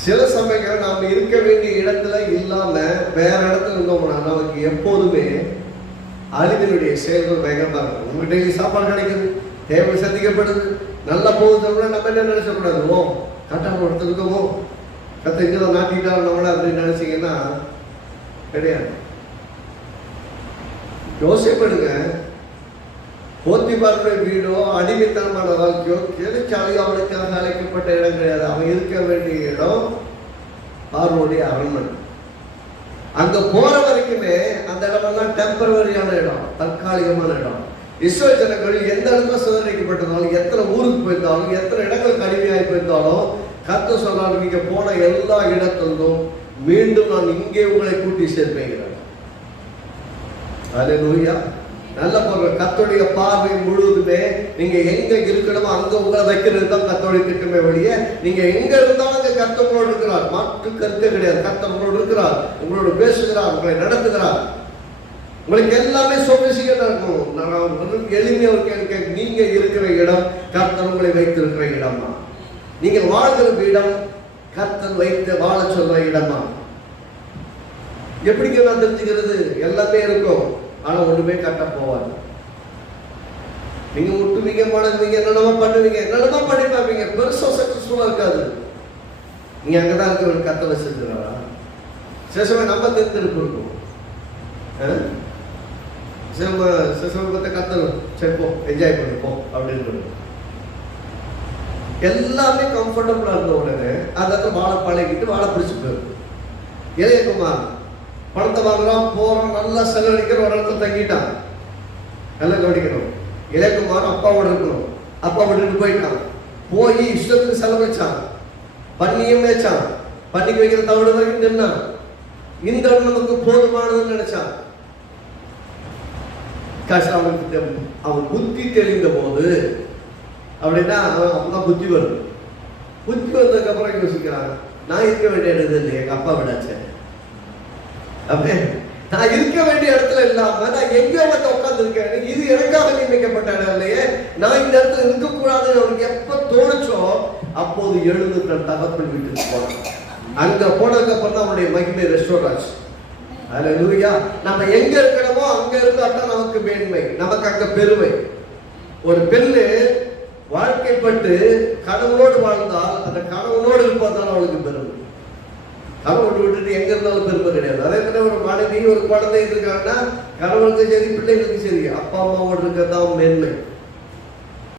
சில சமயங்கள் நாம் இருக்க வேண்டிய இடத்துல இல்லாம வேற இடத்துல இருந்தோம்னா நமக்கு எப்போதுமே அழிவினுடைய செயல்கள் வேகமா இருக்கும். உங்களுக்கு டெய்லி சாப்பாடு கிடைக்குது, தேவை சந்திக்கப்படுது, நல்லா போகுது, நம்ம என்ன நினைச்சக்கூடாது, ஓ கரெக்டாக எடுத்துருக்கோமோ, கத்த இங்கதான் நாட்டிட்டாலும் நம்மள அப்படின்னு நினைச்சீங்கன்னா கிடையாது. யோசிப்படுங்க, போத்திபாருடைய வீடோ அடிமைத்தனமான வாழ்க்கையோ கிடைச்சாலையோ அவனுக்காக அழைக்கப்பட்ட இடம் கிடையாது. அவன் இருக்க வேண்டிய இடம் பார்வோடைய அரண்மனை. அங்க போற வரைக்குமே அந்த இடமெல்லாம் டெம்பரவரியான இடம், தற்காலிகமான இடம். இஸ்ரவேல் ஜனங்கள் எந்த இடத்துல சுதந்திரிக்கப்பட்டிருந்தாலும், எத்தனை ஊருக்கு போயிருந்தாலும், எத்தனை இடங்களுக்கு அடிமையாகி போயிருந்தாலும், கர்த்தர் சொன்னாலும் நீங்க போன எல்லா இடத்திலும் மீண்டும் நான் இங்கே உங்களை கூட்டி சேர்ப்பேங்கிறார். அல்லேலூயா. நல்ல பொருள். கர்த்தருடைய பார்வை முழுவதுமே நீங்க எங்க இருக்கணுமோ அங்க உங்களை வைக்கிறது தான் கர்த்தருடைய திட்டமே வழிய, நீங்க எங்க இருந்தாலும் அங்க கர்த்தர் உங்களோடு இருக்கிறார், மாற்று கருத்தே கிடையாது. கர்த்தர் உங்களோடு இருக்கிறார், உங்களோட பேசுகிறார், உங்களை நடத்துகிறார். உங்களுக்கு எல்லாமே சொபிசிக்கேட்டா இருக்கும். நான் எளிமையா கேட்க, நீங்க இருக்கிற இடம் கர்த்தர் உங்களை வைத்திருக்கிற இடமா? நீங்க வாழ்கிற இடம் கர்த்தர் வைத்து வாழ சொல்ற இடமா? எப்படிங்க நான் தெரிஞ்சுக்கிறது? எல்லாமே இருக்கும், ஆனா ஒண்ணுமே கரெக்டா போவாது. நீங்க முட்டுவீங்க, மடங்குவீங்க, என்னென்னமா பண்ணுவீங்க, என்னென்னமா பண்ணி பார்ப்பீங்க, பெருசா சக்சஸ்ஃபுல்லா இருக்காது. நீங்க அங்கதான் இருக்க கர்த்தர் வச்சிருக்கிறாரா? சில நம்ம தெரிஞ்சிருப்பு இருக்கும். சில கர்த்தர் சரி போ, என்ஜாய் பண்ணிப்போம் அப்படின்னு எல்லாமே கம்ஃபர்டபுளா இருந்த உடனே அதை வாழை பழகிட்டு வாழை பிடிச்சு போயிருக்கு. இளையகுமார் பணத்தை வாங்குறான், போறான், நல்லா செலவழிக்கிற ஒரு இடத்துல தங்கிட்டான். நல்லா கவனிக்கணும். இளையகுமார் அப்பாவோட இருக்கணும், அப்பா விட்டுட்டு போயிட்டான். போய் இஷ்டத்துக்கு செலவழிச்சான், பண்ணியும் மேய்ச்சான், பண்ணிக்கு வைக்கிற தவிடு வரைக்கும் நின்னான். இந்த இடம் நமக்கு போதுமானதுன்னு நினைச்சான். அவனுக்கு அவன் புத்தி தெளிந்த போது அப்படின்னா அவன் புத்தி வருது. புத்தி வந்ததுக்கு அப்புறம் யோசிக்கிறான், நான் இருக்க வேண்டிய இடத்துல இல்லை, எங்க அப்பா விடாச்சேன். அப்படியே நான் இருக்க வேண்டிய இடத்துல இல்லாம நான் எங்கேயோ வந்து உட்கார்ந்து இருக்கேன், இது எனக்காக நியமிக்கப்பட்ட இடம் இல்லையே, நான் இந்த இடத்துல இருக்கக்கூடாதுன்னு அவனுக்கு எப்ப தோணுச்சோ அப்போது எழுந்து தன் தகப்பன் வீட்டுக்கு போனான். அங்க போனதுக்கு அப்புறம் தான் அவனுடைய மகிமை ரெஸ்டோர் ஆச்சு. அல்லேலூயா. நம்ம எங்க இருக்கணுமோ அங்க இருந்தாதான் நமக்கு மேன்மை, நமக்கு அங்க பெருமை. ஒரு பெண்ணு வாழ்க்கைப்பட்டு கணவனோடு வாழ்ந்தால் அந்த கணவனோடு இருப்பதுதான் அவளுக்கு பெருமை. கணவன் விட்டுட்டு எங்க இருந்தாலும் பெருமை கிடையாது. அதே மாதிரி ஒரு மனைவி ஒரு குழந்தை இருக்காங்கன்னா கணவனுக்கு சரி பிள்ளைகளுக்கு சரி அப்பா அம்மாவோடு இருக்கிறதான் மேன்மை.